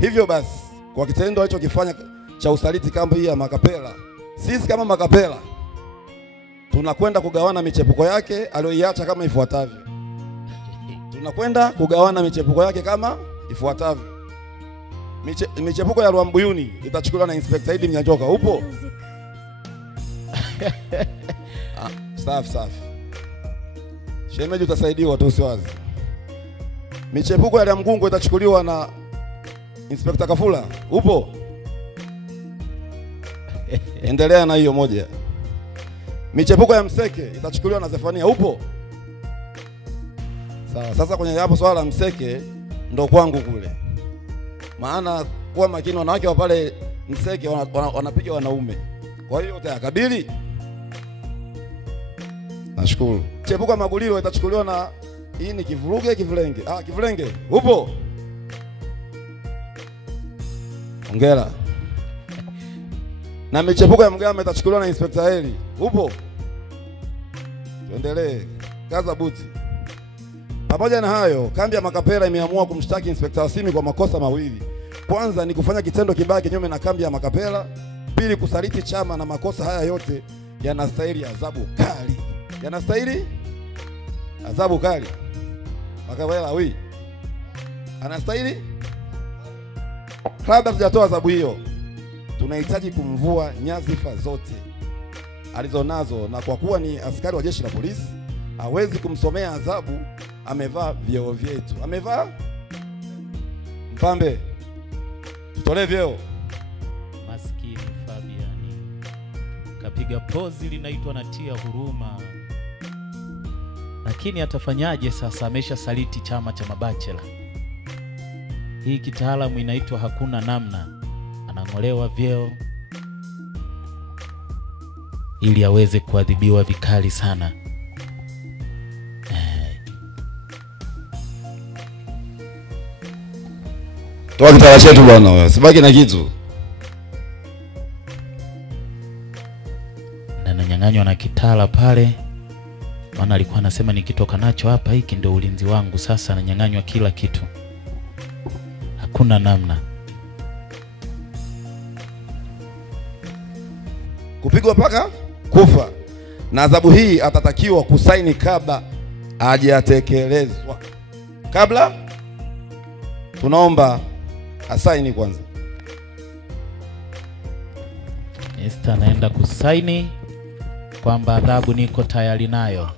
Hivyo basi, kwa kitendo alichokifanya cha usaliti kambi hii ya Makapela, sisi kama Makapela tunakwenda kugawana michepuko yake aliyoiacha kama ifuatavyo. Tunakwenda kugawana michepuko yake kama ifuatavyo. Michepuko ya Rwambuyuni itachukuliwa na Inspector Idi Mnyanjoka. Upo? Safi. Shemeji utasaidiwa tu usiwazi. Michepuko ya Mgungo itachukuliwa na Inspector Kafula. Upo? Endelea na hiyo moja. Michepuko ya Mseke itachukuliwa na Zefania. Upo? Sawa. Sasa kwenye hapo swala la Mseke ndo kwangu kule. Maana kuwa makini, wanawake wa pale Mseke wanapiga wanaume. Kwa hiyo utayakabili. Nashukuru. Chepuko Magulilo itachukuliwa na hii ni Kivulenge. Kivulenge. Upo? Hongera. Na michepuko ya Mgama itachukuliwa na Inspector Eli. Upo? Tuendelee. Kaza buti. Pamoja na hayo, kambi ya Makapela imeamua kumshtaki Inspector Wasimi kwa makosa mawili. Kwanza ni kufanya kitendo kibaya kinyume na kambi ya Makapela. Pili, kusaliti chama, na makosa haya yote yanastahili adhabu kali. Yanastahili adhabu kali. Makapela anastahili. Kabla tujatoa adhabu hiyo, tunahitaji kumvua nyadhifa zote alizonazo, na kwa kuwa ni askari wa jeshi la polisi hawezi kumsomea adhabu. Amevaa vyeo vyetu. Amevaa Mpambe. Tutolee vyeo. Maskini Fabiani kapiga pozi linaitwa natia huruma. Lakini atafanyaje sasa? Amesha saliti chama cha mabachela. Hii kitaalamu inaitwa hakuna namna. Anangolewa vyeo ili aweze kuadhibiwa vikali sana. Toa kitala chetu bwana wewe. Sibaki na kitu. Na nanyang'anywa na kitala pale. Maana alikuwa anasema nikitoka nacho hapa hiki ndio ulinzi wangu. Sasa nanyang'anywa kila kitu. Hakuna namna. Kupigwa paka kufa. Na adhabu hii atatakiwa kusaini kabla hajatekelezwa. Kabla tunaomba asaini kwanza. Esther anaenda kusaini kwamba adhabu niko tayari nayo.